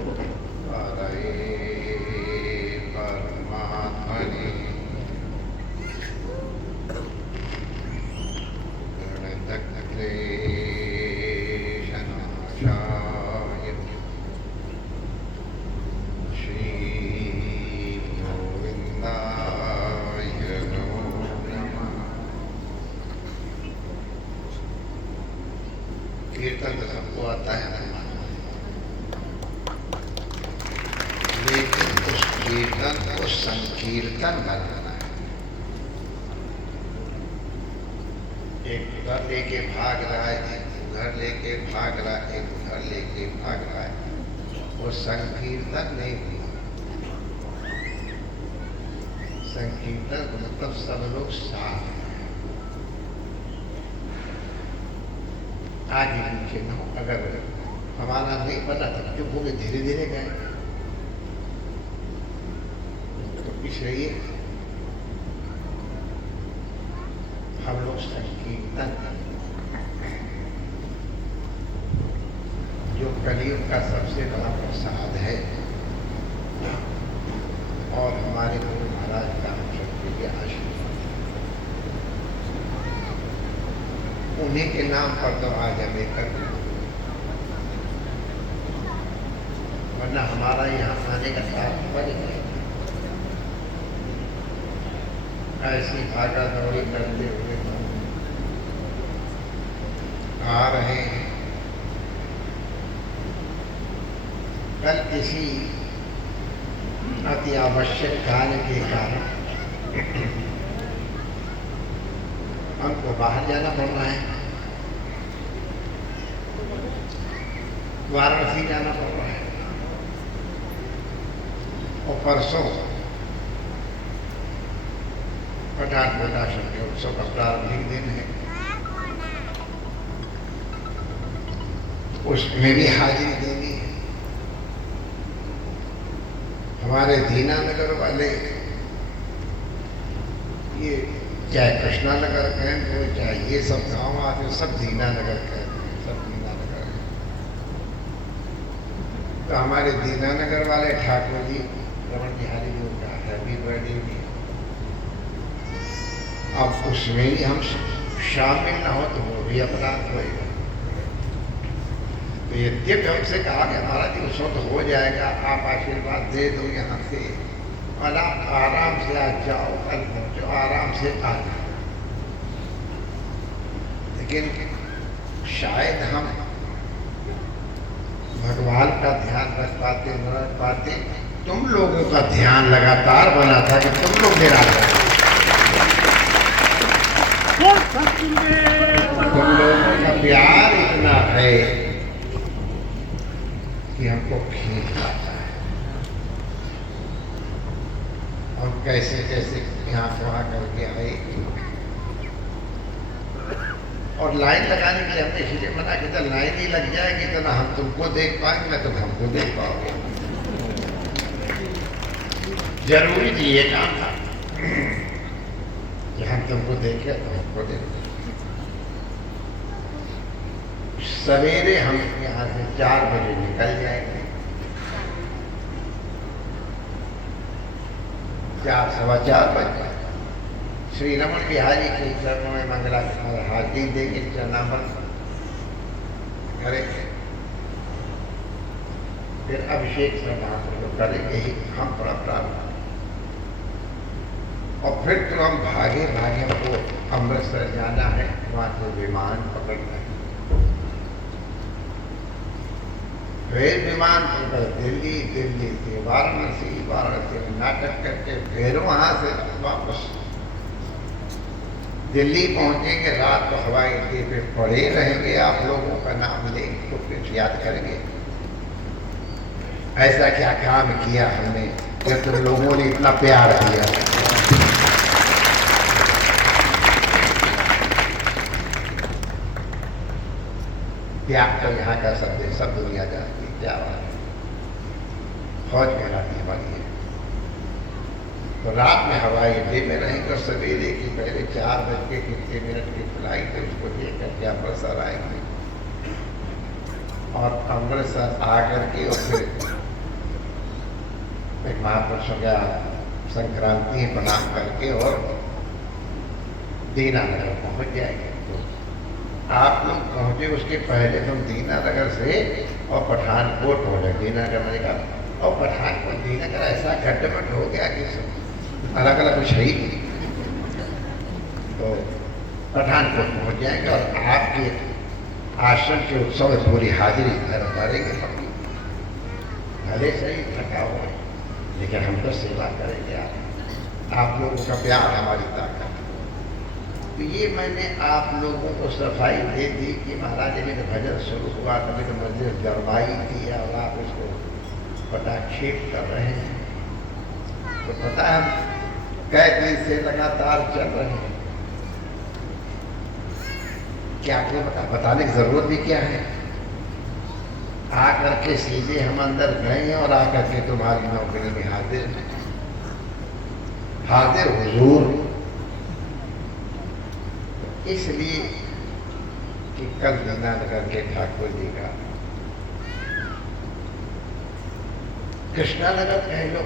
हरे परमात्मने गणतक्लेशनाशाय श्रीगोविन्दाय नमो नमः। कीर्तन तो सबको आता है, लेकिन उस कीर्तन को संकीर्तन बनाना है। एक उधर लेके भाग रहा है, एक उधर लेके भाग रहा है, एक उधर लेके भाग रहा है, वो संकीर्तन नहीं हुआ। संकीर्तन मतलब सब लोग साथ हैं, आगे पीछे न हो। अगर हमारा नहीं बना तो क्यों होंगे, धीरे धीरे गए तो इसलिए हम लोग संकीर्तन, जो कलयुग का सबसे बड़ा प्रसाद है और हमारे गुरु महाराज का हम सबके लिए आशीर्वाद, उन्हीं के नाम पर तो आज हमें कर, वरना हमारा यहाँ आने का तात्पर्य नहीं। ऐसी भागा दौड़ी करते हुए आ रहे हैं। कल किसी अति आवश्यक कार्य के कारण हमको बाहर जाना पड़ रहा है, वाराणसी जाना पड़ रहा है। और परसों पठानकोट आश्रम के उत्सव का प्रारंभिक दिन है, उसमें भी हाजिरी देनी है। हमारे दीनानगर वाले, ये चाहे कृष्णा नगर कैंप हो, चाहे ये सब गांव आते, सब दीनानगर कैंप है, सब दीनानगर है। तो हमारे दीनानगर वाले ठाकुर जी रमन बिहारी जी का हैप्पी बर्थडे भी, अब उसमें भी हम शामिल न हो तो वो भी अपराध होएगा। तो यद्यपि हमसे कहा कि हमारा जी उत्सव तो हो जाएगा, आप आशीर्वाद दे दो यहाँ से और आप आराम से आ जाओ, कल पहुँचो, आराम से आ जाओ। लेकिन शायद हम भगवान का ध्यान रख पाते न रख पाते, तुम लोगों का ध्यान लगातार बना था कि तुम लोग मेरा, तुम लोगों का प्यार इतना है कि हमको खींच लाता है। और कैसे कैसे यहाँ से वहाँ करके आए, और लाइन लगाने के लिए हमने इसलिए मना किया था, लाइन ही लग जाएगी तो ना हम तुमको देख पाएंगे ना तुम हमको देख पाओगे। जरूरी थी ये काम था कि हम तुमको देखे तो हमको देखे। सवेरे हम यहाँ से 4 बजे निकल जाएंगे, 4 सवा 4 बजे श्री रमन बिहारी के चरणों में मंगला हाजिरी देंगे, चरणामृत करेंगे, फिर अभिषेक श्रद्धांजलि करेंगे ही हम प्राप्त। और फिर तो हम भागे भागे हमको अमृतसर जाना है, वहाँ से विमान पकड़ना है, फिर विमान पकड़ दिल्ली, दिल्ली से वाराणसी, वाराणसी में नाटक करके फिर वहाँ से वापस दिल्ली पहुँचेंगे। रात को हवाई अड्डे पे पड़े रहेंगे, आप लोगों का नाम लेंगे तो फिर याद करेंगे ऐसा क्या काम किया हमने कि तुम लोगों ने इतना प्यार दिया। प्यार तो यहाँ का शब्द है, सब दुनिया जानती है क्या बात है। फौज कहलाती हमारी है। तो रात में हवाई अड्डे में रहेंगे और सवेरे की पहले 4 बज के कितने मिनट की फ्लाइट है, उसको देख करके अमृतसर आएंगे और अमृतसर आकर के और फिर महापुरुषों का संक्रांति प्रणाम करके और दीनानगर पहुंच जाएंगे। तो आप लोग पहुंचे उसके पहले तुम दीनानगर से और पठानकोट हो गए। दीनानगर मैंने कहा और पठानकोट दीनानगर ऐसा गड्ढमट हो गया कि अलग अलग कुछ है ही नहीं। तो पठानकोट पहुंच जाएंगे और आपके आश्रम के उत्सव में पूरी हाजिरी करेंगे। भले से ही थका हुआ है लेकिन हम तो सेवा करेंगे। आप लोगों का प्यार हमारी ताकत। तो ये मैंने आप लोगों को सफाई दे दी कि महाराज जी का भजन शुरू हुआ तभी तो मस्जिद गरमाई थी और आप उसको पटाक्षेप कर रहे हैं। तो पता है कई दिन से लगातार चल रहे हैं। क्या क्या बताने की जरूरत भी क्या है। आकर के सीधे हम अंदर गए और आकर के तुम्हारी नौकरी में हाजिर हैं। हाजिर हुजूर इसलिए कि कल दीनानगर के ठाकुर जी का कृष्णानगर कह लो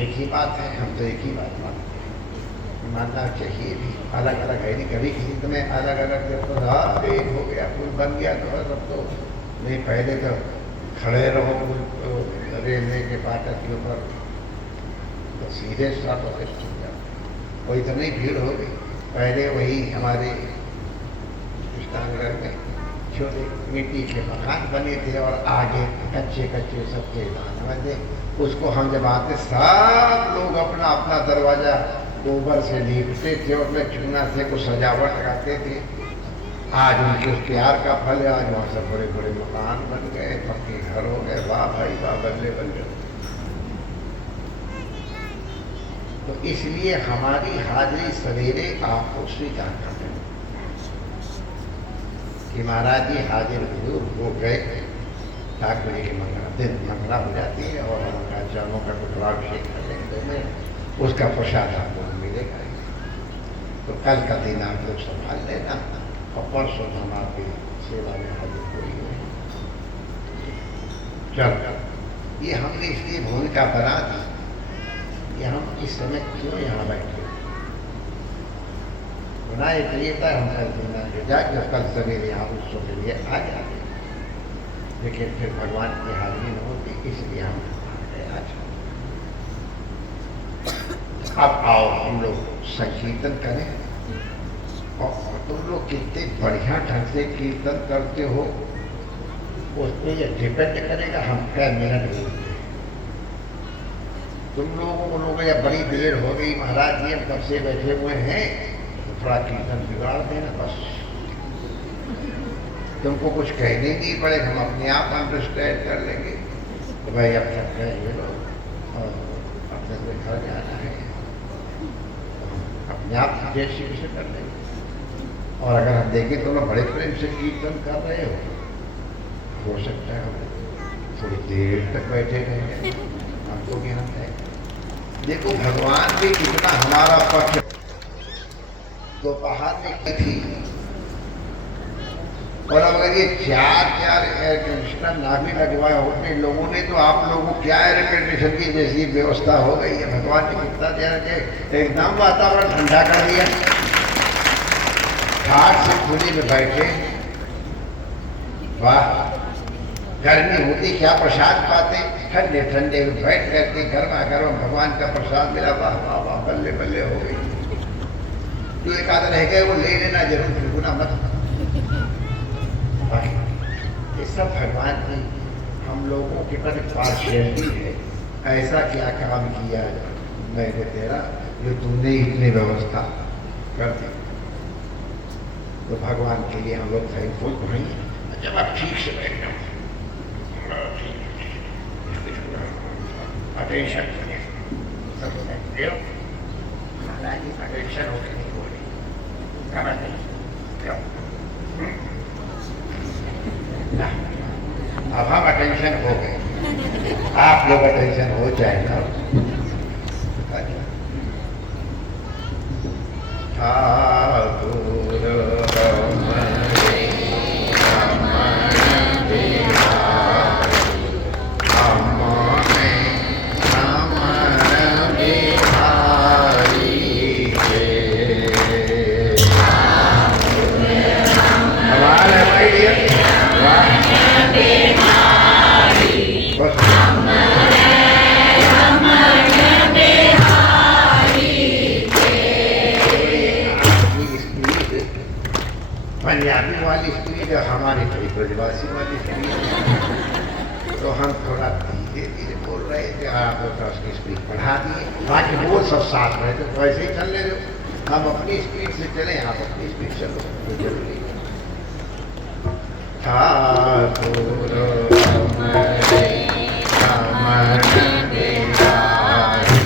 एक ही बात है। हम तो एक ही बात मानते हैं। मानना चाहिए भी। अलग अलग है नहीं। कभी किसी में अलग अलग जब तो एक हो गया पुल बन गया तो सब तो नहीं। पहले तो खड़े रहो रेलवे के फाटक के ऊपर तो सीधे स्टार्ट होते चल जाओ। कोई इतनी भीड़ हो गई। पहले वही हमारे कृष्णानगर में छोटे मिट्टी के मकान बने थे और आगे कच्चे कच्चे सबके दान थे। उसको हम जब आते सब लोग अपना अपना दरवाजा गोबर से लीपते थे और उसमें चूना से कुछ सजावट लगाते थे। आज उनके उस प्यार का फल है। आज वहाँ सब बड़े बड़े मकान बन गए, पक्के घर हो गए। वाह भाई वाह, बल्ले बल्ले। तो इसलिए हमारी हाजिरी सवेरे आपको स्वीकार करते हैं कि महाराज जी हाजिर हुजूर हो गए। ठाकुर जी की मंगला हो जाती है और उनका चरणों का रुद्राभिषेक कर लेंगे में उसका प्रसाद आपको मिलेगा। तो कल का दिन आप लोग संभाल लेना और परसों हम आपकी सेवा में हाजिर हुए। चल ये हमने इसलिए भूमिका बना दी कि हम इस समय क्यों यहाँ बैठे बना। इसलिए था हम कल दीनानगर जाके कल सवेरे यहाँ उत्सव के लिए आ जाते। लेकिन फिर भगवान की हाजिरी न होती इसलिए हम आज। अब आओ हम लोग संकीर्तन करें। और तुम लोग कितने बढ़िया ढंग से कीर्तन करते हो उस पर यह डिपेंड करेगा हम क्या मिनट बोलते हैं। तुम लोगों को या बड़ी देर हो गई महाराज जी हम कब से बैठे हुए हैं तो थोड़ा कीर्तन बिगाड़ देना बस। तुमको कुछ कहने नहीं पड़े। हम अपने आप अंडरस्टैंड कर लेंगे तो भाई अब तक कहेंगे लोग और अपने से घर जाना है अपने आप जैसे से कर लेंगे। और अगर हम देखें तो लोग बड़े प्रेम से कीर्तन कर रहे हो सकता है हम थोड़ी देर तक बैठे रहेंगे। हमको ज्ञान है। देखो भगवान भी कितना हमारा पक्ष दोपहर में की थी और अगर ये चार एयर कंडीशनर ना भी लगवाए होते लोगों ने तो आप लोगों को क्या एयर कंडीशन की जैसी व्यवस्था हो गई है। भगवान ने कितना देर के एकदम वातावरण ठंडा कर दिया। खाट से खुली में बैठे वाह गर्मी होती क्या प्रसाद पाते ठंडे ठंडे बैठ करके गर्मा गर्म भगवान का प्रसाद मिला। वाह वाह वाह बल्ले बल्ले हो गई। जो एक आधा रह गए वो ले लेना जरूर फिर मत। ये सब भगवान की हम लोगों के पर पार्शियलिटी है। ऐसा क्या काम किया मैंने तेरा जो तूने इतनी व्यवस्था कर दी। तो भगवान के लिए हम लोग थैंकफुल नहीं। जब आप ठीक से बैठना अटेंशन अटेंशन होकर नहीं बोले अब हम अटेंशन हो गए। आप लोग अटेंशन हो जाएगा। ठाकुर हमारे ब्रजवासी वाली फीलिंग। तो हम थोड़ा धीरे धीरे बोल रहे थे, आप तो उसकी स्पीड बढ़ा दिए, बाकी बोल सब साथ में तो वैसे ही चल रहे हो। हम अपनी स्पीड से चले, आप अपनी स्पीड चलो, कोई जरूरी नहीं। ठाकुर हमारे रमण बिहारी,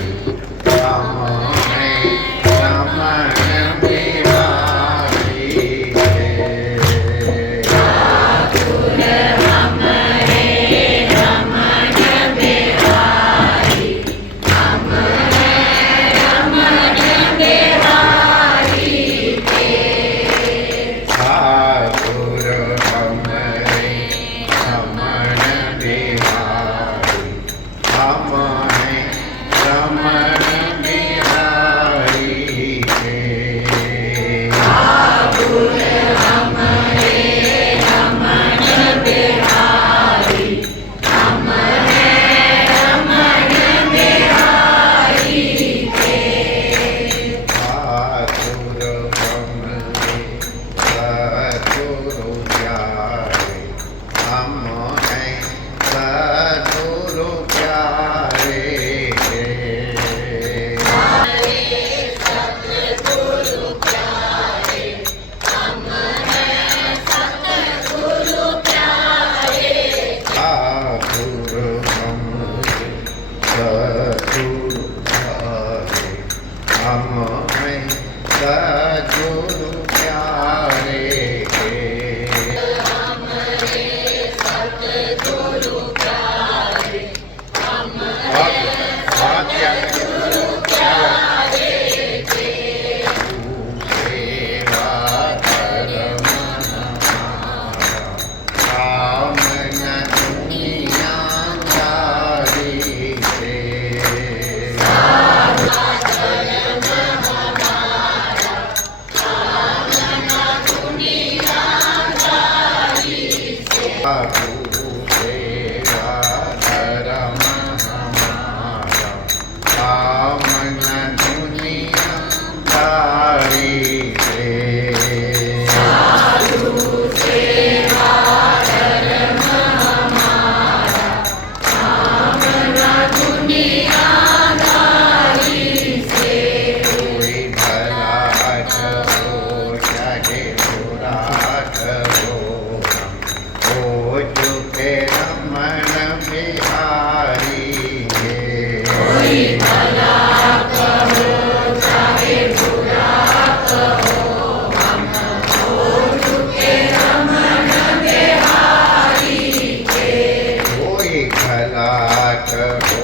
हमें रमण बिहारी के। ठाकुर हमारे रमण बिहारी, हमें रमण बिहारी के। ठाकुर हमारे रमण बिहारी, हमें रमण बिहारी के। ठाकुर हमारे रमण बिहारी, हमें रमण बिहारी के। ठाकुर हमारे सद्गुरु प्यारे, हमें सद्गुरु प्यारे के। ठाकुर हमारे सद्गुरु प्यारे, हमें सद्गुरु प्यारे के। बहुत क्या सेवा धर्म हमारा, कामना दुनियादारी से। गुरु सेवा धर्म हमारा, कामना दुनियादारी से। कोई भला करो चाहे बुरा करो, हो चुके रमण बिहारी